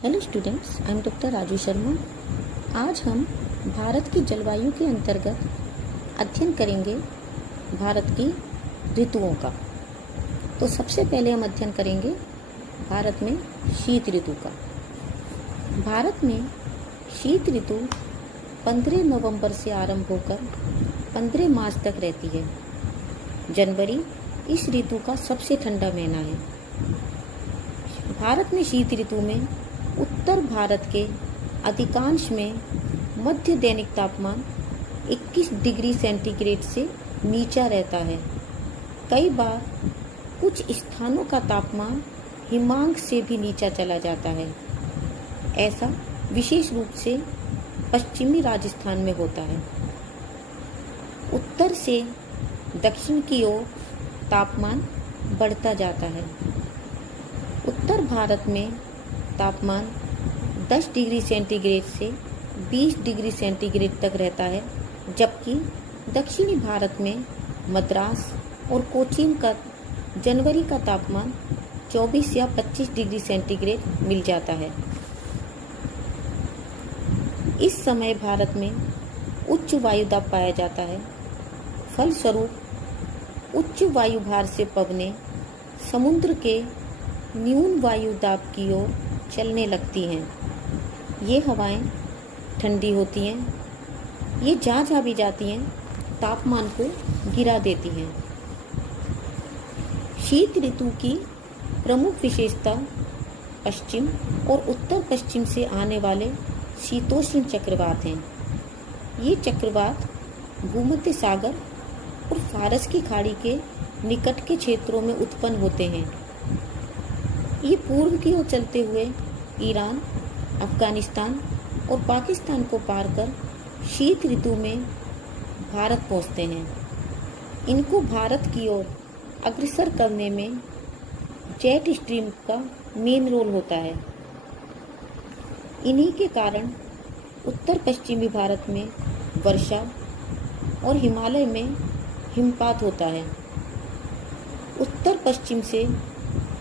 Hello students, I am doctor Raju Sharma. आज हम भारत की जलवायु के अंतर्गत अध्ययन करेंगे भारत की ऋतुओं का। तो सबसे पहले हम अध्ययन करेंगे भारत में शीत ऋतु का। भारत में शीत ऋतु 15 नवंबर से आरंभ होकर 15 मार्च तक रहती है। जनवरी इस ऋतु का सबसे ठंडा महीना है। भारत में शीत ऋतु में उत्तर भारत के अधिकांश में मध्य दैनिक तापमान 21 डिग्री सेंटीग्रेड से नीचा रहता है। कई बार कुछ स्थानों का तापमान हिमांक से भी नीचा चला जाता है। ऐसा विशेष रूप से पश्चिमी राजस्थान में होता है। उत्तर से दक्षिण की ओर तापमान बढ़ता जाता है। उत्तर भारत में तापमान 10 डिग्री सेंटीग्रेड से 20 डिग्री सेंटीग्रेड तक रहता है, जबकि दक्षिणी भारत में मद्रास और कोचीन का जनवरी का तापमान 24 या 25 डिग्री सेंटीग्रेड मिल जाता है। इस समय भारत में उच्च वायुदाब पाया जाता है। फलस्वरूप उच्च वायुभार से पवनें समुद्र के न्यून वायुदाब की ओर चलने लगती हैं। ये हवाएं ठंडी होती हैं। ये जहाँ भी जाती हैं तापमान को गिरा देती हैं। शीत ऋतु की प्रमुख विशेषता पश्चिम और उत्तर पश्चिम से आने वाले शीतोष्ण चक्रवात हैं। ये चक्रवात भूमध्य सागर और फारस की खाड़ी के निकट के क्षेत्रों में उत्पन्न होते हैं। ये पूर्व की ओर चलते हुए ईरान, अफगानिस्तान और पाकिस्तान को पार कर शीत ऋतु में भारत पहुंचते हैं। इनको भारत की ओर अग्रसर करने में जेट स्ट्रीम का मेन रोल होता है। इन्हीं के कारण उत्तर पश्चिमी भारत में वर्षा और हिमालय में हिमपात होता है। उत्तर पश्चिम से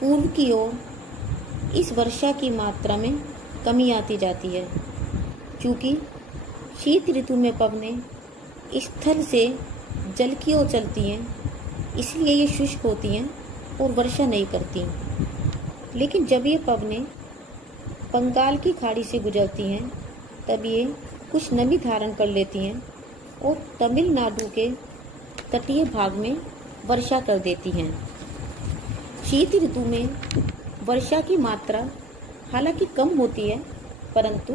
पूर्व की ओर इस वर्षा की मात्रा में कमी आती जाती है, क्योंकि शीत ऋतु में पवनें स्थल से जल की ओर चलती हैं, इसलिए ये शुष्क होती हैं और वर्षा नहीं करती। लेकिन जब ये पवनें बंगाल की खाड़ी से गुजरती हैं, तब ये कुछ नमी धारण कर लेती हैं और तमिलनाडु के तटीय भाग में वर्षा कर देती हैं। शीत ऋतु में वर्षा की मात्रा हालांकि कम होती है, परंतु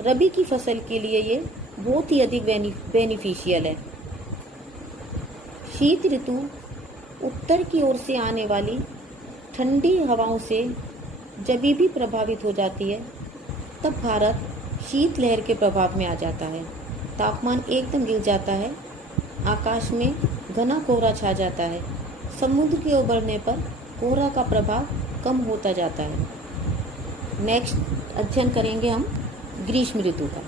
रबी की फसल के लिए ये बहुत ही अधिक बेनिफिशियल है। शीत ऋतु उत्तर की ओर से आने वाली ठंडी हवाओं से जब भी प्रभावित हो जाती है, तब भारत शीत लहर के प्रभाव में आ जाता है। तापमान एकदम गिर जाता है, आकाश में घना कोहरा छा जाता है। समुद्र की ओर बढ़ने पर कोहरा का प्रभाव कम होता जाता है। नेक्स्ट अध्ययन करेंगे हम ग्रीष्म ऋतु का।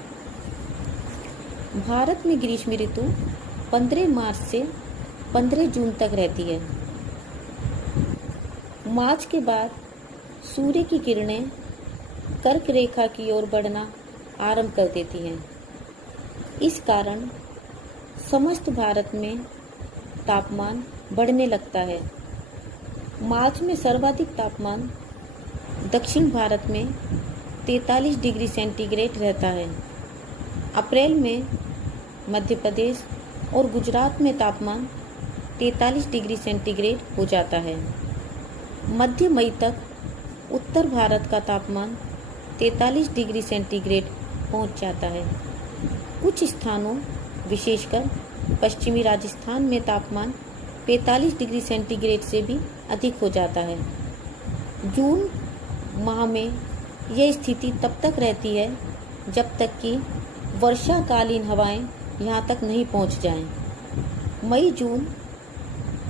भारत में ग्रीष्म ऋतु 15 मार्च से 15 जून तक रहती है। मार्च के बाद सूर्य की किरणें कर्क रेखा की ओर बढ़ना आरंभ कर देती हैं। इस कारण समस्त भारत में तापमान बढ़ने लगता है। मार्च में सर्वाधिक तापमान दक्षिण भारत में 43 डिग्री सेंटीग्रेड रहता है। अप्रैल में मध्य प्रदेश और गुजरात में तापमान 43 डिग्री सेंटीग्रेड हो जाता है। मध्य मई तक उत्तर भारत का तापमान 43 डिग्री सेंटीग्रेड पहुंच जाता है। कुछ स्थानों विशेषकर पश्चिमी राजस्थान में तापमान 45 डिग्री सेंटीग्रेड से भी अधिक हो जाता है। जून माह में यह स्थिति तब तक रहती है जब तक कि वर्षाकालीन हवाएं यहाँ तक नहीं पहुँच जाएं। मई जून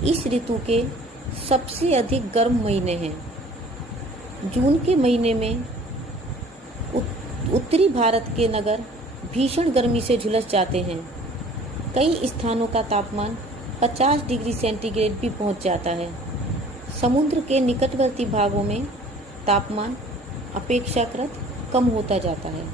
इस ऋतु के सबसे अधिक गर्म महीने हैं। जून के महीने में उत्तरी भारत के नगर भीषण गर्मी से झुलस जाते हैं। कई स्थानों का तापमान 50 डिग्री सेंटीग्रेड भी पहुंच जाता है। समुद्र के निकटवर्ती भागों में तापमान अपेक्षाकृत कम होता जाता है।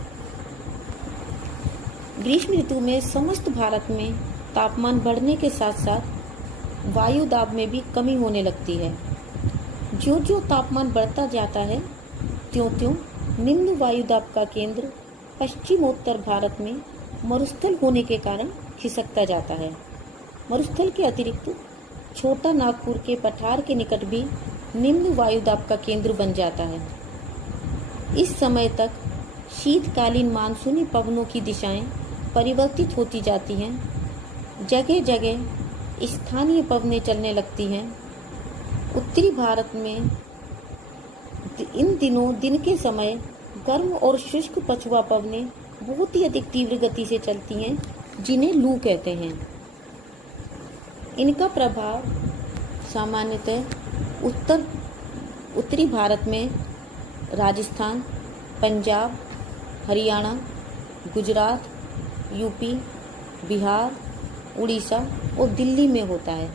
ग्रीष्म ऋतु में समस्त भारत में तापमान बढ़ने के साथ साथ वायु दाब में भी कमी होने लगती है। जो जो तापमान बढ़ता जाता है त्यों-त्यों निम्न वायु दाब का केंद्र पश्चिमोत्तर भारत में मरुस्थल होने के कारण खिसकता जाता है। मरुस्थल के अतिरिक्त छोटा नागपुर के पठार के निकट भी निम्न वायु दाब का केंद्र बन जाता है। इस समय तक शीतकालीन मानसूनी पवनों की दिशाएं परिवर्तित होती जाती हैं। जगह जगह स्थानीय पवनें चलने लगती हैं। उत्तरी भारत में इन दिनों दिन के समय गर्म और शुष्क पछुआ पवनें बहुत ही अधिक तीव्र गति से चलती हैं, जिन्हें लू कहते हैं। इनका प्रभाव सामान्यतः उत्तरी भारत में राजस्थान, पंजाब, हरियाणा, गुजरात, यूपी, बिहार, उड़ीसा और दिल्ली में होता है।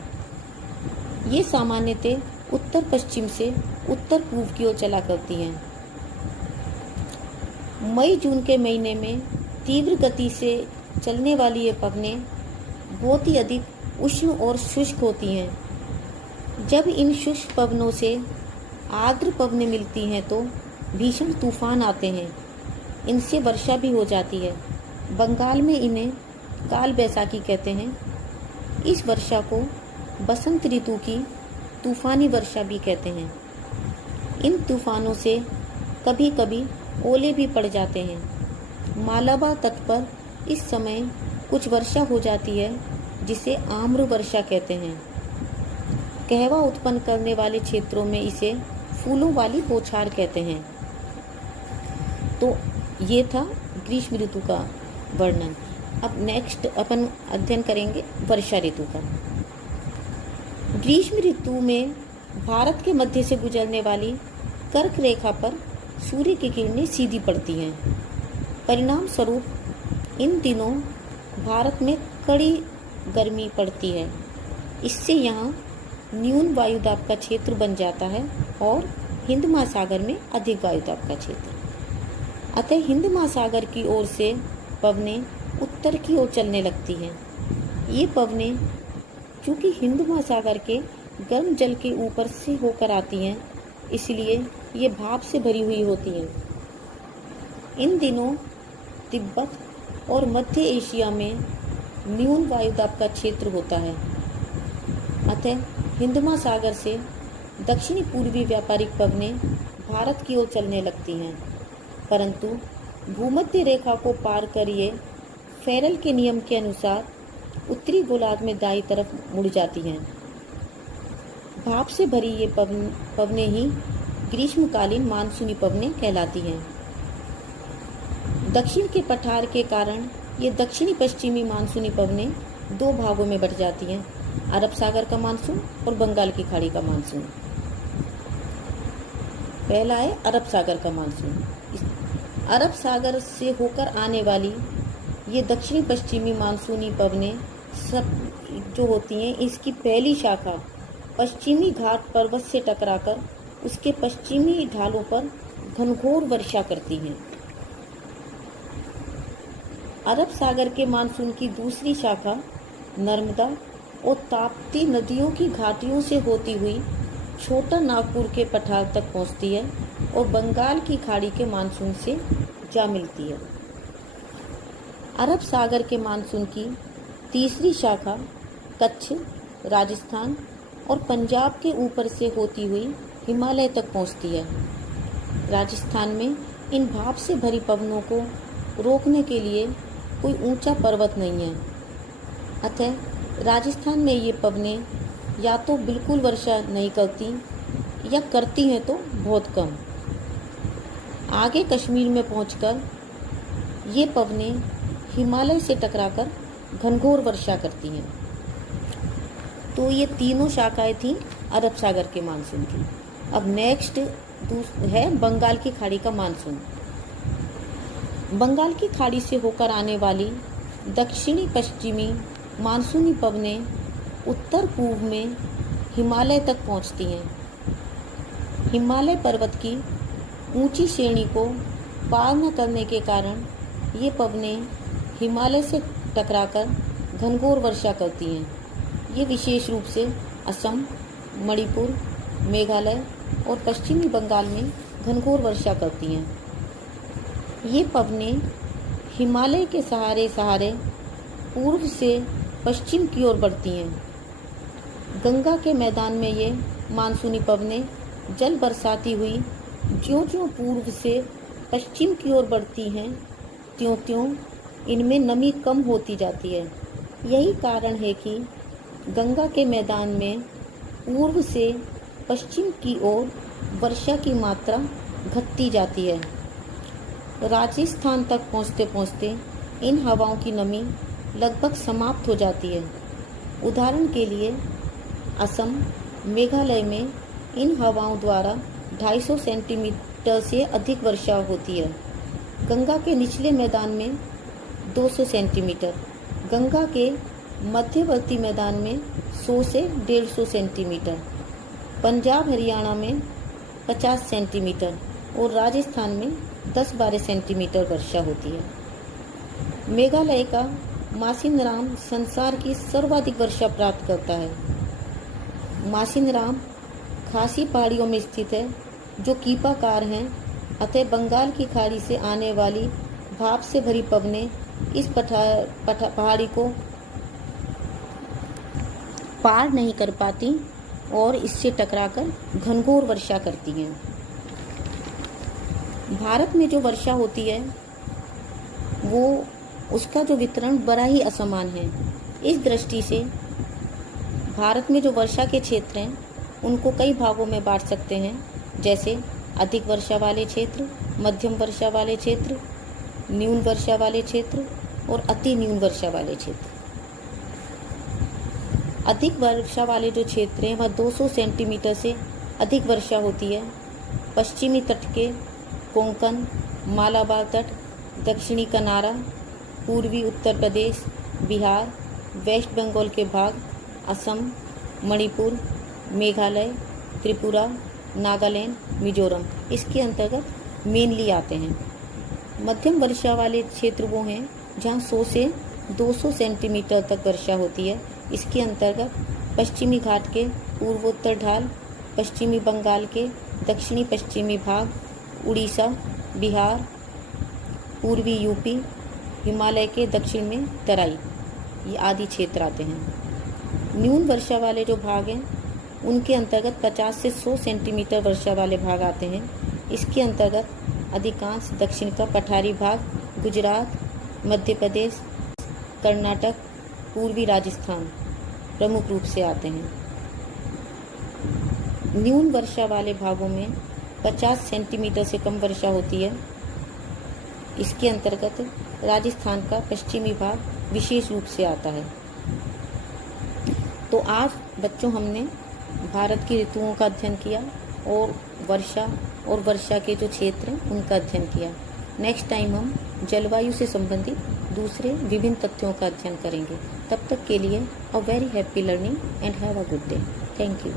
ये सामान्यतः उत्तर पश्चिम से उत्तर पूर्व की ओर चला करती हैं। मई जून के महीने में तीव्र गति से चलने वाली ये पवनें बहुत ही अधिक उष्ण और शुष्क होती हैं। जब इन शुष्क पवनों से आर्द्र पवनें मिलती हैं तो भीषण तूफान आते हैं। इनसे वर्षा भी हो जाती है। बंगाल में इन्हें काल बैसाखी कहते हैं। इस वर्षा को बसंत ऋतु की तूफानी वर्षा भी कहते हैं। इन तूफानों से कभी कभी ओले भी पड़ जाते हैं। मालाबार तट पर इस समय कुछ वर्षा हो जाती है, जिसे आम्र वर्षा कहते हैं। कहवा उत्पन्न करने वाले क्षेत्रों में इसे फूलों वाली बौछार कहते हैं। तो ये था ग्रीष्म ऋतु का वर्णन। अब नेक्स्ट अपन अध्ययन करेंगे वर्षा ऋतु का। ग्रीष्म ऋतु में भारत के मध्य से गुजरने वाली कर्क रेखा पर सूर्य की किरणें सीधी पड़ती हैं। परिणाम स्वरूप इन दिनों भारत में कड़ी गर्मी पड़ती है। इससे यहाँ न्यून वायु दाब का क्षेत्र बन जाता है और हिंद महासागर में अधिक वायु दाब का क्षेत्र। अतः हिंद महासागर की ओर से पवनें उत्तर की ओर चलने लगती हैं। ये पवनें चूँकि हिंद महासागर के गर्म जल के ऊपर से होकर आती हैं, इसलिए ये भाप से भरी हुई होती हैं। इन दिनों तिब्बत और मध्य एशिया में न्यून वायु दाब का क्षेत्र होता है। अतः हिंद महासागर से दक्षिणी पूर्वी व्यापारिक पवनें भारत की ओर चलने लगती हैं, परंतु भूमध्य रेखा को पार कर ये फेरल के नियम के अनुसार उत्तरी गोलार्ध में दाईं तरफ मुड़ जाती हैं। भाप से भरी ये पवनें ही ग्रीष्मकालीन मानसूनी पवनें कहलाती हैं। दक्षिण के पठार के कारण ये दक्षिणी पश्चिमी मानसूनी पवनें दो भागों में बट जाती हैं, अरब सागर का मानसून और बंगाल की खाड़ी का मानसून। पहला है अरब सागर का मानसून। अरब सागर से होकर आने वाली ये दक्षिणी पश्चिमी मानसूनी पवनें सब जो होती हैं, इसकी पहली शाखा पश्चिमी घाट पर्वत से टकराकर उसके पश्चिमी ढालों पर घनघोर वर्षा करती हैं। अरब सागर के मानसून की दूसरी शाखा नर्मदा और ताप्ती नदियों की घाटियों से होती हुई छोटा नागपुर के पठार तक पहुंचती है और बंगाल की खाड़ी के मानसून से जा मिलती है। अरब सागर के मानसून की तीसरी शाखा कच्छ, राजस्थान और पंजाब के ऊपर से होती हुई हिमालय तक पहुंचती है। राजस्थान में इन भाप से भरी पवनों को रोकने के लिए कोई ऊंचा पर्वत नहीं है, अतः राजस्थान में ये पवनें या तो बिल्कुल वर्षा नहीं करती या करती हैं तो बहुत कम। आगे कश्मीर में पहुंचकर ये पवनें हिमालय से टकराकर घनघोर वर्षा करती हैं। तो ये तीनों शाखाएं थीं अरब सागर के मानसून की। अब नेक्स्ट है बंगाल की खाड़ी का मानसून। बंगाल की खाड़ी से होकर आने वाली दक्षिणी पश्चिमी मानसूनी पवनें उत्तर पूर्व में हिमालय तक पहुंचती हैं। हिमालय पर्वत की ऊंची श्रेणी को पार न करने के कारण ये पवनें हिमालय से टकराकर घनघोर वर्षा करती हैं। ये विशेष रूप से असम, मणिपुर, मेघालय और पश्चिमी बंगाल में घनघोर वर्षा करती हैं। ये पवनें हिमालय के सहारे सहारे पूर्व से पश्चिम की ओर बढ़ती हैं। गंगा के मैदान में ये मानसूनी पवनें जल बरसाती हुई ज्यों-ज्यों पूर्व से पश्चिम की ओर बढ़ती हैं, त्यों-त्यों इनमें नमी कम होती जाती है। यही कारण है कि गंगा के मैदान में पूर्व से पश्चिम की ओर वर्षा की मात्रा घटती जाती है। राजस्थान तक पहुँचते पहुँचते इन हवाओं की नमी लगभग समाप्त हो जाती है। उदाहरण के लिए असम, मेघालय में इन हवाओं द्वारा 250 सेंटीमीटर से अधिक वर्षा होती है। गंगा के निचले मैदान में 200 सेंटीमीटर, गंगा के मध्यवर्ती मैदान में 100 से 150 सेंटीमीटर, पंजाब हरियाणा में 50 सेंटीमीटर और राजस्थान में 10-12 सेंटीमीटर वर्षा होती है। मेघालय का मासिनराम संसार की सर्वाधिक वर्षा प्राप्त करता है। मासिनराम खासी पहाड़ियों में स्थित है जो कीपाकार हैं, अतः बंगाल की खाड़ी से आने वाली भाप से भरी पवनें इस पहाड़ी को पार नहीं कर पाती और इससे टकराकर घनघोर वर्षा करती हैं। भारत में जो वर्षा होती है वो उसका जो वितरण बड़ा ही असमान है। इस दृष्टि से भारत में जो वर्षा के क्षेत्र हैं उनको कई भागों में बांट सकते हैं, जैसे अधिक वर्षा वाले क्षेत्र, मध्यम वर्षा वाले क्षेत्र, न्यून वर्षा वाले क्षेत्र और अति न्यून वर्षा वाले क्षेत्र। अधिक वर्षा वाले जो क्षेत्र हैं वह 200 सेंटीमीटर से अधिक वर्षा होती है। पश्चिमी तट के कोंकण, मालाबार तट, दक्षिणी कनारा, पूर्वी उत्तर प्रदेश, बिहार, वेस्ट बंगाल के भाग, असम, मणिपुर, मेघालय, त्रिपुरा, नागालैंड, मिजोरम इसके अंतर्गत मेनली आते हैं। मध्यम वर्षा वाले क्षेत्र वो हैं जहाँ 100 से 200 सेंटीमीटर तक वर्षा होती है। इसके अंतर्गत पश्चिमी घाट के पूर्वोत्तर ढाल, पश्चिमी बंगाल के दक्षिणी पश्चिमी भाग, उड़ीसा, बिहार, पूर्वी यूपी, हिमालय के दक्षिण में तराई, ये आदि क्षेत्र आते हैं। न्यून वर्षा वाले जो भाग हैं उनके अंतर्गत 50 से 100 सेंटीमीटर वर्षा वाले भाग आते हैं। इसके अंतर्गत अधिकांश दक्षिण का पठारी भाग, गुजरात, मध्य प्रदेश, कर्नाटक, पूर्वी राजस्थान प्रमुख रूप से आते हैं। न्यून वर्षा वाले भागों में 50 सेंटीमीटर से कम वर्षा होती है। इसके अंतर्गत राजस्थान का पश्चिमी भाग विशेष रूप से आता है। तो आज बच्चों हमने भारत की ऋतुओं का अध्ययन किया और वर्षा के जो क्षेत्र हैं उनका अध्ययन किया। नेक्स्ट टाइम हम जलवायु से संबंधित दूसरे विभिन्न तथ्यों का अध्ययन करेंगे। तब तक के लिए a very happy learning and have a good day. Thank you.